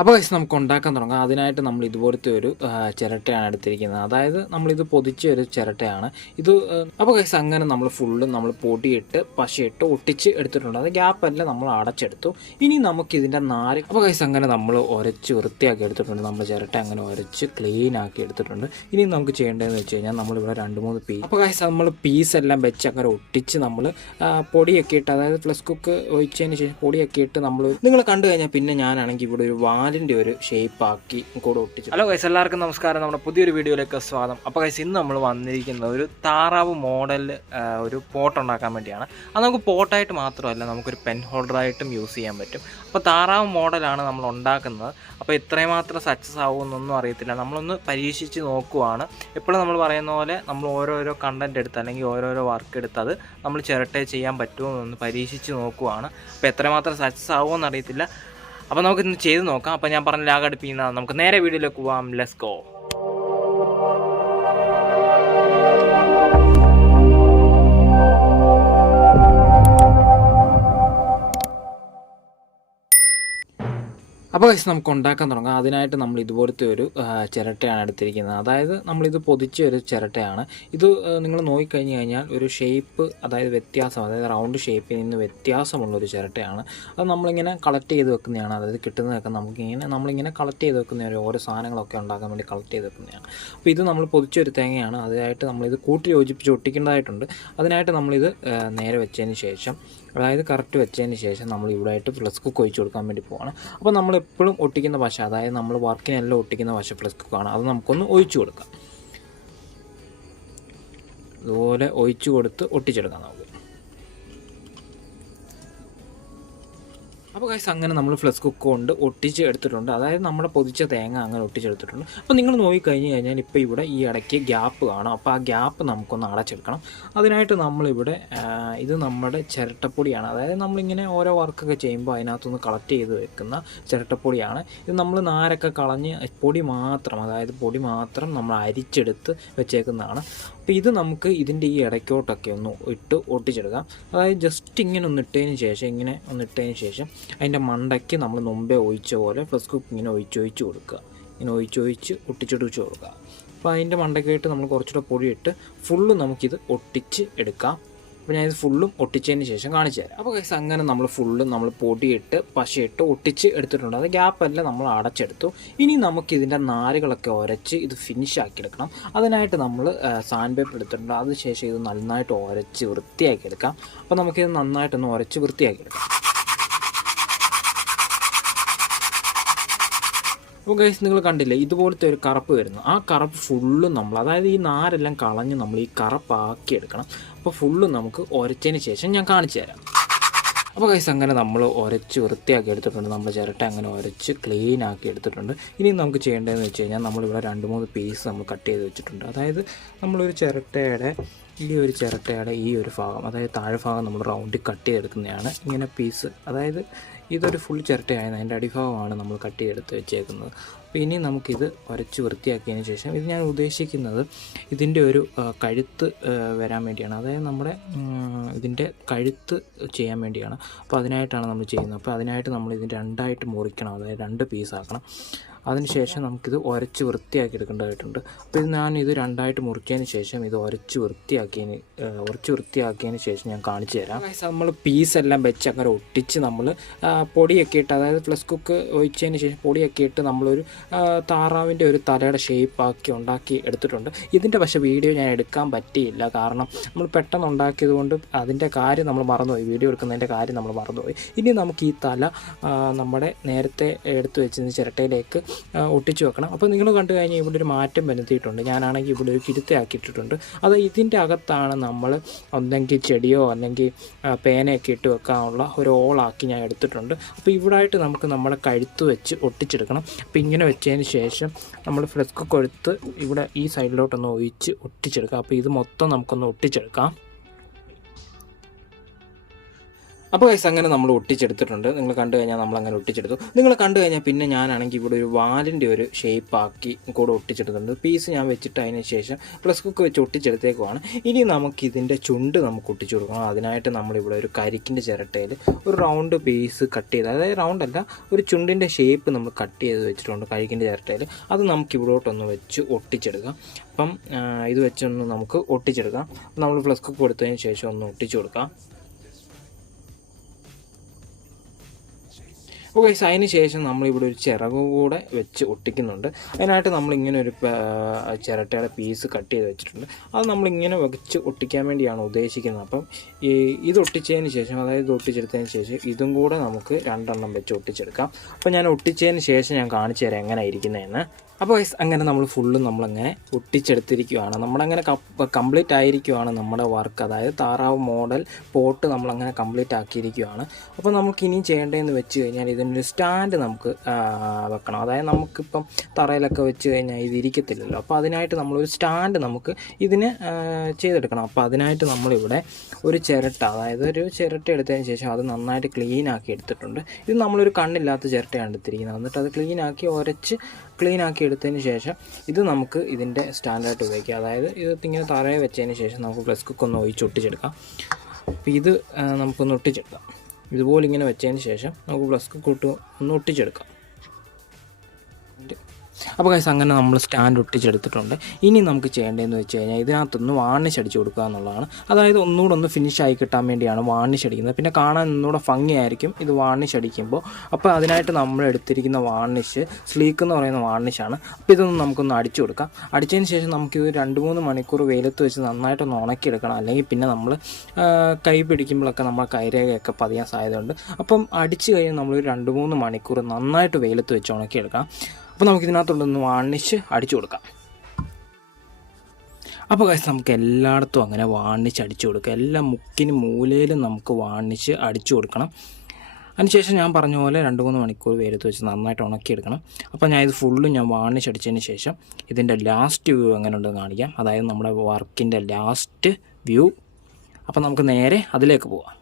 അപ്പോൾ കഴിച്ച് നമുക്ക് ഉണ്ടാക്കാൻ തുടങ്ങാം. അതിനായിട്ട് നമ്മൾ ഇതുപോലത്തെ ഒരു ചിരട്ടയാണ് എടുത്തിരിക്കുന്നത്. അതായത് നമ്മളിത് പൊതിച്ച ഒരു ചിരട്ടയാണ്. ഇത് അപ്പോൾ കഴിച്ച് അങ്ങനെ നമ്മൾ ഫുള്ള് നമ്മൾ പൊടിയിട്ട് പശയിട്ട് ഒട്ടിച്ച് എടുത്തിട്ടുണ്ട്. അത് ഗ്യാപ്പല്ല നമ്മൾ അടച്ചെടുത്തു. ഇനി നമുക്കിതിന്റെ നാല് അപ്പോൾ കഴിച്ച് അങ്ങനെ നമ്മൾ ഉരച്ച് വൃത്തിയാക്കി എടുത്തിട്ടുണ്ട്. നമ്മൾ ചിരട്ട അങ്ങനെ ഉരച്ച് ക്ലീൻ ആക്കി എടുത്തിട്ടുണ്ട്. ഇനി നമുക്ക് ചെയ്യേണ്ടതെന്ന് വെച്ച് കഴിഞ്ഞാൽ നമ്മളിവിടെ രണ്ട് മൂന്ന് പീസ് അപ്പോൾ കഴിച്ച് നമ്മൾ പീസ് എല്ലാം വെച്ച് അങ്ങനെ ഒട്ടിച്ച് നമ്മൾ പൊടിയൊക്കെ ഇട്ട് അതായത് പ്ലസ് കുക്ക് ഒഴിച്ചതിന് ശേഷം പൊടിയൊക്കെ ഇട്ട് നമ്മൾ നിങ്ങൾ കണ്ടു കഴിഞ്ഞാൽ പിന്നെ ഞാനാണെങ്കിൽ ഇവിടെ ഒരു വാലിന്റെ ഒരു ഷേപ്പാക്കി കൂടെ ഒട്ടിച്ചു. ഹലോ ഗൈസ് എല്ലാവർക്കും നമസ്കാരം. നമ്മുടെ പുതിയൊരു വീഡിയോയിലേക്ക് സ്വാഗതം. അപ്പോൾ ഗൈസ് ഇന്ന് നമ്മൾ വന്നിരിക്കുന്നത് ഒരു താറാവ് മോഡൽ ഒരു പോട്ട് ഉണ്ടാക്കാൻ വേണ്ടിയാണ്. അത് നമുക്ക് പോട്ടായിട്ട് മാത്രമല്ല നമുക്കൊരു പെൻ ഹോൾഡറായിട്ടും യൂസ് ചെയ്യാൻ പറ്റും. അപ്പോൾ താറാവ് മോഡലാണ് നമ്മൾ ഉണ്ടാക്കുന്നത്. അപ്പോൾ എത്രമാത്രം സക്സസ് ആവുമെന്നൊന്നും അറിയത്തില്ല. നമ്മളൊന്ന് പരീക്ഷിച്ച് നോക്കുവാണ്. എപ്പോഴും നമ്മൾ പറയുന്ന പോലെ നമ്മൾ ഓരോരോ കണ്ടന്റ് എടുത്ത് അല്ലെങ്കിൽ ഓരോരോ വർക്ക് എടുത്ത് അത് നമ്മൾ ചിരട്ടെ ചെയ്യാൻ പറ്റുമോ എന്നൊന്ന് പരീക്ഷിച്ച് നോക്കുവാണ്. അപ്പോൾ എത്രമാത്രം സക്സസ് ആവുമെന്ന് അറിയത്തില്ല. അപ്പോൾ നമുക്ക് ഇന്ന് ചെയ്ത് നോക്കാം. അപ്പോൾ ഞാൻ പറഞ്ഞ ലാഗ് അടുപ്പിക്കുന്ന നമുക്ക് നേരെ വീഡിയോയിലേക്ക് പോവാം. ലെസ് ഗോ അപ്പോൾ കഴിച്ച് നമുക്ക് ഉണ്ടാക്കാൻ തുടങ്ങാം. അതിനായിട്ട് നമ്മൾ ഇതുപോലത്തെ ഒരു ചിരട്ടയാണ് എടുത്തിരിക്കുന്നത്. അതായത് നമ്മളിത് പൊതിച്ച ഒരു ചിരട്ടയാണ്. ഇത് നിങ്ങൾ നോക്കിക്കഴിഞ്ഞ് കഴിഞ്ഞാൽ ഒരു ഷേപ്പ് അതായത് വ്യത്യാസം അതായത് റൗണ്ട് ഷേപ്പിൽ നിന്ന് വ്യത്യാസമുള്ള ഒരു ചിരട്ടയാണ്. അത് നമ്മളിങ്ങനെ കളക്ട് ചെയ്ത് വെക്കുന്നതാണ്. അതായത് കിട്ടുന്നതൊക്കെ നമുക്കിങ്ങനെ നമ്മളിങ്ങനെ കളക്ട് ചെയ്ത് വെക്കുന്ന ഒരു ഓരോ സാധനങ്ങളൊക്കെ ഉണ്ടാക്കാൻ വേണ്ടി കളക്ട് ചെയ്ത് വെക്കുന്നതാണ്. അപ്പോൾ ഇത് നമ്മൾ പൊതിച്ച ഒരു തേങ്ങയാണ്. അതിനായിട്ട് നമ്മളിത് കൂട്ടി യോജിപ്പിച്ച് ഒട്ടിക്കേണ്ടതായിട്ടുണ്ട്. അതിനായിട്ട് നമ്മളിത് നേരെ വെച്ചതിന് ശേഷം അതായത് കറക്റ്റ് വെച്ചതിന് ശേഷം നമ്മൾ ഇവിടെ ആയിട്ട് ഫ്ലസ് കുക്ക് കൊടുക്കാൻ വേണ്ടി പോവാണ്. അപ്പോൾ നമ്മൾ എപ്പോഴും ഒട്ടിക്കുന്ന പശ അതായത് നമ്മൾ വർക്കിനെല്ലാം ഒട്ടിക്കുന്ന പശ ഫ്ലസ് കുക്കാണ് അത് നമുക്കൊന്ന് ഒഴിച്ചു കൊടുക്കാം. ഇതുപോലെ ഒഴിച്ചു കൊടുത്ത് ഒട്ടിച്ചെടുക്കാം നമുക്ക്. അപ്പോൾ കൈസ് അങ്ങനെ നമ്മൾ ഫ്ലസ് കുക്ക് കൊണ്ട് ഒട്ടിച്ച് എടുത്തിട്ടുണ്ട്. അതായത് നമ്മുടെ പൊതിച്ച തേങ്ങ അങ്ങനെ ഒട്ടിച്ചെടുത്തിട്ടുണ്ട് അപ്പോൾ നിങ്ങൾ നോക്കിക്കഴിഞ്ഞ് കഴിഞ്ഞാൽ ഇപ്പോൾ ഇവിടെ ഈ ഇടയ്ക്ക് ഗ്യാപ്പ് കാണും. അപ്പോൾ ആ ഗ്യാപ്പ് നമുക്കൊന്ന് അടച്ചെടുക്കണം. അതിനായിട്ട് നമ്മളിവിടെ ഇത് നമ്മുടെ ചിരട്ടപ്പൊടിയാണ്. അതായത് നമ്മളിങ്ങനെ ഓരോ വർക്കൊക്കെ ചെയ്യുമ്പോൾ അതിനകത്തുനിന്ന് കളക്ട് ചെയ്ത് വെക്കുന്ന ചിരട്ടപ്പൊടിയാണ്. ഇത് നമ്മൾ നാരൊക്കെ കളഞ്ഞ് പൊടി മാത്രം അതായത് പൊടി മാത്രം നമ്മൾ അരിച്ചെടുത്ത് വെച്ചേക്കുന്നതാണ്. അപ്പോൾ ഇത് നമുക്ക് ഇതിന്റെ ഈ ഇടയ്ക്കോട്ടൊക്കെ ഒന്ന് ഇട്ട് ഒട്ടിച്ചെടുക്കാം. അതായത് ജസ്റ്റ് ഇങ്ങനെ ഒന്ന് ഇട്ടതിന് ശേഷം ഇങ്ങനെ ഒന്ന് ഇട്ടതിന് ശേഷം അതിന്റെ മണ്ടയ്ക്ക് നമ്മൾ മുമ്പേ ഒഴിച്ച പോലെ ഫ്ലസ് കുക്ക് ഇങ്ങനെ ഒഴിച്ച് ഒഴിച്ച് കൊടുക്കുക. ഇങ്ങനെ ഒഴിച്ചൊഴിച്ച് ഒഴിച്ച് ഒട്ടിച്ചൊട്ടിച്ച് കൊടുക്കുക. അപ്പോൾ അതിന്റെ മണ്ടയ്ക്കായിട്ട് നമ്മൾ കുറച്ചുകൂടെ പൊടിയിട്ട് ഫുള്ള് നമുക്കിത് ഒട്ടിച്ച് എടുക്കാം. അപ്പോൾ ഞാനിത് ഫുള്ളും ഒട്ടിച്ചതിന് ശേഷം കാണിച്ചു തരാം. അപ്പോൾ ഗൈസ് അങ്ങനെ നമ്മൾ ഫുള്ളും നമ്മൾ പൊടിയിട്ട് പശയിട്ട് ഒട്ടിച്ച് എടുത്തിട്ടുണ്ട്. അത് ഗ്യാപ്പെല്ലാം നമ്മൾ അടച്ചെടുത്തു. ഇനി നമുക്ക് ഇതിന്റെ നാരുകളൊക്കെ ഉരച്ച് ഇത് ഫിനിഷ് ആക്കി എടുക്കണം. അതിനായിട്ട് നമ്മൾ സാൻഡ് പേപ്പർ എടുത്തിട്ടുണ്ട്. അതിനുശേഷം ഇത് നന്നായിട്ട് ഉരച്ച് വൃത്തിയാക്കി എടുക്കാം. അപ്പോൾ നമുക്കിത് നന്നായിട്ടൊന്ന് ഉരച്ച് വൃത്തിയാക്കി എടുക്കാം. അപ്പോൾ ഗൈസ് നിങ്ങൾ കണ്ടില്ലേ ഇതുപോലത്തെ ഒരു കറുപ്പ് വരുന്നു. ആ കറുപ്പ് ഫുള്ളും നമ്മൾ അതായത് ഈ നാരെല്ലാം കളഞ്ഞ് നമ്മൾ ഈ കറുപ്പാക്കി എടുക്കണം. അപ്പോൾ ഫുള്ളും നമുക്ക് ഉരച്ചതിന് ശേഷം ഞാൻ കാണിച്ചു തരാം. അപ്പോൾ ഗൈസ് അങ്ങനെ നമ്മൾ ഉരച്ച് വൃത്തിയാക്കി എടുത്തിട്ടുണ്ട്. നമ്മൾ ചിരട്ട അങ്ങനെ ഉരച്ച് ക്ലീൻ ആക്കി എടുത്തിട്ടുണ്ട്. ഇനി നമുക്ക് ചെയ്യേണ്ടതെന്ന് വെച്ച് കഴിഞ്ഞാൽ നമ്മളിവിടെ രണ്ട് മൂന്ന് പീസ് നമ്മൾ കട്ട് ചെയ്ത് വെച്ചിട്ടുണ്ട്. അതായത് നമ്മളൊരു ചിരട്ടയുടെ ഈ ഒരു ചിരട്ടയുടെ ഈ ഒരു ഭാഗം അതായത് താഴെ ഭാഗം നമ്മൾ റൗണ്ടിൽ കട്ട് ചെയ്തെടുക്കുന്നതാണ്. ഇങ്ങനെ പീസ് അതായത് ഇതൊരു ഫുൾ ചിരട്ടയായിരുന്നു. അതിന്റെ അടിഭാഗമാണ് നമ്മൾ കട്ട് ചെയ്തെടുത്ത് വെച്ചേക്കുന്നത്. അപ്പോൾ ഇനി നമുക്കിത് ഉരച്ച് വൃത്തിയാക്കിയതിന് ശേഷം ഇത് ഞാൻ ഉദ്ദേശിക്കുന്നത് ഇതിന്റെ ഒരു കഴുത്ത് വരാൻ വേണ്ടിയാണ്. അതായത് നമ്മുടെ ഇതിന്റെ കഴുത്ത് ചെയ്യാൻ വേണ്ടിയാണ്. അപ്പോൾ അതിനായിട്ടാണ് നമ്മൾ ചെയ്യുന്നത്. അപ്പോൾ അതിനായിട്ട് നമ്മൾ ഇതിന് രണ്ടായിട്ട് മുറിക്കണം. അതായത് രണ്ട് പീസാക്കണം അതിനുശേഷം നമുക്കിത് ഉരച്ച് വൃത്തിയാക്കി എടുക്കേണ്ടതായിട്ടുണ്ട്. അപ്പോൾ ഇത് ഞാൻ ഇത് രണ്ടായിട്ട് മുറിച്ചതിന് ശേഷം ഇത് ഉരച്ച് വൃത്തിയാക്കിയതിന് ഉരച്ച് വൃത്തിയാക്കിയതിന് ശേഷം ഞാൻ കാണിച്ചു തരാം. നമ്മൾ പീസ് എല്ലാം വെച്ച് അങ്ങനെ ഒട്ടിച്ച് നമ്മൾ പൊടിയൊക്കെ ഇട്ട് അതായത് ഫ്ലസ് കുക്ക് ഒഴിച്ചതിന് ശേഷം പൊടിയൊക്കെ ഇട്ട് നമ്മളൊരു താറാവിന്റെ ഒരു തലയുടെ ഷേപ്പാക്കി ഉണ്ടാക്കി എടുത്തിട്ടുണ്ട്. ഇതിന്റെ പക്ഷേ വീഡിയോ ഞാൻ എടുക്കാൻ പറ്റിയില്ല. കാരണം നമ്മൾ പെട്ടെന്ന് ഉണ്ടാക്കിയത് കൊണ്ട് അതിന്റെ കാര്യം നമ്മൾ മറന്നുപോയി. വീഡിയോ എടുക്കുന്നതിന്റെ കാര്യം നമ്മൾ മറന്നുപോയി. ഇനി നമുക്ക് ഈ തല നമ്മുടെ നേരത്തെ എടുത്തു വെച്ചിരുന്ന ചിരട്ടയിലേക്ക് ഒട്ടിച്ച് വെക്കണം. അപ്പോൾ നിങ്ങൾ കണ്ടു കഴിഞ്ഞാൽ ഇവിടെ ഒരു മാറ്റം വരുത്തിയിട്ടുണ്ട്. ഞാനാണെങ്കിൽ ഇവിടെ ഒരു കിരുത്തയാക്കിയിട്ടിട്ടുണ്ട്. അത് ഇതിന്റെ അകത്താണ് നമ്മൾ ഒന്നെങ്കിൽ ചെടിയോ അല്ലെങ്കിൽ പേനയൊക്കെ ഇട്ട് വെക്കാനുള്ള ഒരു ഓളാക്കി ഞാൻ എടുത്തിട്ടുണ്ട്. അപ്പോൾ ഇവിടെ ആയിട്ട് നമുക്ക് നമ്മുടെ കഴുത്ത് വെച്ച് ഒട്ടിച്ചെടുക്കണം. അപ്പോൾ ഇങ്ങനെ വെച്ചതിന് ശേഷം നമ്മൾ ഫ്ലെസ്ക് കൊഴുത്ത് ഇവിടെ ഈ സൈഡിലോട്ടൊന്ന് ഒഴിച്ച് ഒട്ടിച്ചെടുക്കാം. അപ്പോൾ ഇത് മൊത്തം നമുക്കൊന്ന് ഒട്ടിച്ചെടുക്കാം. അപ്പോൾ ഗൈസ് അങ്ങനെ നമ്മൾ ഒട്ടിച്ചെടുത്തിട്ടുണ്ട്. നിങ്ങൾ കണ്ടു കഴിഞ്ഞാൽ നമ്മൾ അങ്ങനെ ഒട്ടിച്ചെടുത്തു. നിങ്ങൾ കണ്ടു കഴിഞ്ഞാൽ പിന്നെ ഞാനാണെങ്കിൽ ഇവിടെ ഒരു വാലിന്റെ ഒരു ഷേപ്പ് ആക്കി കൂടെ ഒട്ടിച്ചെടുത്തിട്ടുണ്ട്. പീസ് ഞാൻ വെച്ചിട്ട് അതിന് ശേഷം പ്ലസ് കുക്ക് വെച്ച് ഒട്ടിച്ചെടുത്തേക്കുവാണ്. ഇനി നമുക്ക് ഇതിന്റെ ചുണ്ട് നമുക്ക് ഒട്ടിച്ചു കൊടുക്കണം. അതിനായിട്ട് നമ്മളിവിടെ ഒരു കരിക്കിന്റെ ചിരട്ടയിൽ ഒരു റൗണ്ട് പീസ് കട്ട് ചെയ്ത് അതായത് റൗണ്ട് അല്ല ഒരു ചുണ്ടിന്റെ ഷേപ്പ് നമ്മൾ കട്ട് ചെയ്ത് വെച്ചിട്ടുണ്ട് കരിക്കിന്റെ ചിരട്ടയിൽ. അത് നമുക്ക് ഇവിടോട്ടൊന്ന് വെച്ച് ഒട്ടിച്ചെടുക്കാം. അപ്പം ഇത് വെച്ചൊന്ന് നമുക്ക് ഒട്ടിച്ചെടുക്കാം. നമ്മൾ പ്ലസ് കുക്ക് കൊടുത്തതിന് ശേഷം ഒന്ന് ഒട്ടിച്ചു കൊടുക്കാം. ഓക്കെ അതിന് ശേഷം നമ്മളിവിടെ ഒരു ചിറക് കൂടെ വെച്ച് ഒട്ടിക്കുന്നുണ്ട്. അതിനായിട്ട് നമ്മളിങ്ങനെ ഒരു ചിരട്ടയുടെ പീസ് കട്ട് ചെയ്ത് വെച്ചിട്ടുണ്ട്. അത് നമ്മളിങ്ങനെ വെച്ച് ഒട്ടിക്കാൻ വേണ്ടിയാണ് ഉദ്ദേശിക്കുന്നത്. അപ്പം ഈ ഇത് ഒട്ടിച്ചതിന് ശേഷം അതായത് ഒട്ടിച്ചെടുത്തതിന് ശേഷം ഇതും കൂടെ നമുക്ക് രണ്ടെണ്ണം വെച്ച് ഒട്ടിച്ചെടുക്കാം. അപ്പോൾ ഞാൻ ഒട്ടിച്ചതിന് ശേഷം ഞാൻ കാണിച്ചു തരാം എങ്ങനെ ഇരിക്കുന്നതെന്ന്. അപ്പോൾ ഗൈസ് അങ്ങനെ നമ്മൾ ഫുള്ളും നമ്മളങ്ങനെ ഒട്ടിച്ചെടുത്തിരിക്കുകയാണ് നമ്മളങ്ങനെ കംപ്ലീറ്റ് ആയിരിക്കുവാണ് നമ്മുടെ വർക്ക് അതായത് താറാവ് മോഡൽ പോട്ട് നമ്മളങ്ങനെ കംപ്ലീറ്റ് ആക്കിയിരിക്കുകയാണ് അപ്പോൾ നമുക്ക് ഇനിയും ചെയ്യേണ്ടതെന്ന് വെച്ച് കഴിഞ്ഞാൽ ഇതിനൊരു സ്റ്റാൻഡ് നമുക്ക് വെക്കണം. അതായത് നമുക്കിപ്പം തറയിലൊക്കെ വെച്ച് കഴിഞ്ഞാൽ ഇത് ഇരിക്കത്തില്ലല്ലോ. അപ്പോൾ അതിനായിട്ട് നമ്മളൊരു സ്റ്റാൻഡ് നമുക്ക് ഇതിന് ചെയ്തെടുക്കണം. അപ്പോൾ അതിനായിട്ട് നമ്മളിവിടെ ഒരു ചിരട്ട അതായത് ഒരു ചിരട്ട എടുത്തതിന് ശേഷം അത് നന്നായിട്ട് ക്ലീൻ ആക്കി എടുത്തിട്ടുണ്ട്. ഇത് നമ്മളൊരു കണ്ണില്ലാത്ത ചിരട്ടയാണ് എടുത്തിരിക്കുന്നത്. എന്നിട്ട് അത് ക്ലീൻ ആക്കി ഉരച്ച് ക്ലീൻ ആക്കി എടുത്തതിന് ശേഷം ഇത് നമുക്ക് ഇതിന്റെ സ്റ്റാൻഡായിട്ട് ഉപയോഗിക്കാം. അതായത് ഇത് ഇങ്ങനെ താഴെ വെച്ചതിന് ശേഷം നമുക്ക് പ്ലസ് കുക്ക് ഒന്ന് ഒഴിച്ച് ഒട്ടിച്ചെടുക്കാം. അപ്പോൾ ഇത് നമുക്കൊന്ന് ഒട്ടിച്ചെടുക്കാം. ഇതുപോലെ ഇങ്ങനെ വെച്ചതിന് ശേഷം നമുക്ക് പ്ലസ് കുക്ക് ഇട്ട് ഒന്ന് ഒട്ടിച്ചെടുക്കാം. അപ്പോൾ കൈസ് അങ്ങനെ നമ്മൾ സ്റ്റാൻഡ് ഒട്ടിച്ചെടുത്തിട്ടുണ്ട്. ഇനി നമുക്ക് ചെയ്യേണ്ടതെന്ന് വെച്ച് കഴിഞ്ഞാൽ ഇതിനകത്തൊന്ന് വാണിഷ് അടിച്ച് കൊടുക്കുക എന്നുള്ളതാണ്. അതായത് ഒന്നുകൂടെ ഒന്ന് ഫിനിഷ് ആയി കിട്ടാൻ വേണ്ടിയാണ് വാണിഷ് അടിക്കുന്നത്. പിന്നെ കാണാൻ ഒന്നുകൂടെ ഭംഗിയായിരിക്കും ഇത് വാണിഷ് അടിക്കുമ്പോൾ അപ്പോൾ അതിനായിട്ട് നമ്മൾ എടുത്തിരിക്കുന്ന വാണിഷ് സ്ലീക്ക് എന്ന് പറയുന്ന വാണിഷാണ് അപ്പോൾ ഇതൊന്ന് നമുക്കൊന്ന് അടിച്ചു കൊടുക്കാം. അടിച്ചതിന് ശേഷം നമുക്കിത് രണ്ട് മൂന്ന് മണിക്കൂർ വെയിലത്ത് വെച്ച് നന്നായിട്ടൊന്ന് ഉണക്കിയെടുക്കണം. അല്ലെങ്കിൽ പിന്നെ നമ്മൾ കൈ പിടിക്കുമ്പോഴൊക്കെ നമ്മൾ കൈരേഖയൊക്കെ പതിയാൻ സാധ്യതയുണ്ട്. അപ്പം അടിച്ച് കഴിഞ്ഞാൽ നമ്മൾ രണ്ട് മൂന്ന് മണിക്കൂർ നന്നായിട്ട് വെയിലത്ത് വെച്ച് ഉണക്കിയെടുക്കാം. അപ്പോൾ നമുക്ക് ഇതിനകത്തുള്ളൊന്ന് വാണിച്ച് അടിച്ചു കൊടുക്കാം. അപ്പോൾ കാശ് നമുക്ക് എല്ലായിടത്തും അങ്ങനെ വാണിച്ച് അടിച്ചു കൊടുക്കുക എല്ലാ മുക്കിനും മൂലയിലും നമുക്ക് വാണിച്ച് അടിച്ചു കൊടുക്കണം. അതിനുശേഷം ഞാൻ പറഞ്ഞ പോലെ രണ്ട് മൂന്ന് മണിക്കൂർ വെയിലത്ത് വെച്ച് നന്നായിട്ട് ഉണക്കിയെടുക്കണം. അപ്പോൾ ഞാൻ ഇത് ഫുള്ളും ഞാൻ വാണിച്ച് അടിച്ചതിന് ശേഷം ഇതിന്റെ ലാസ്റ്റ് വ്യൂ എങ്ങനെ ഉണ്ടെന്ന് കാണിക്കാം. അതായത് നമ്മുടെ വർക്കിന്റെ ലാസ്റ്റ് വ്യൂ അപ്പോൾ നമുക്ക് നേരെ അതിലേക്ക് പോവാം.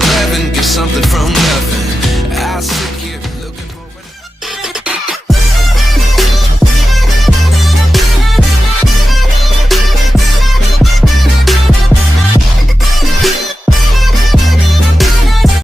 11, get something from nothing. I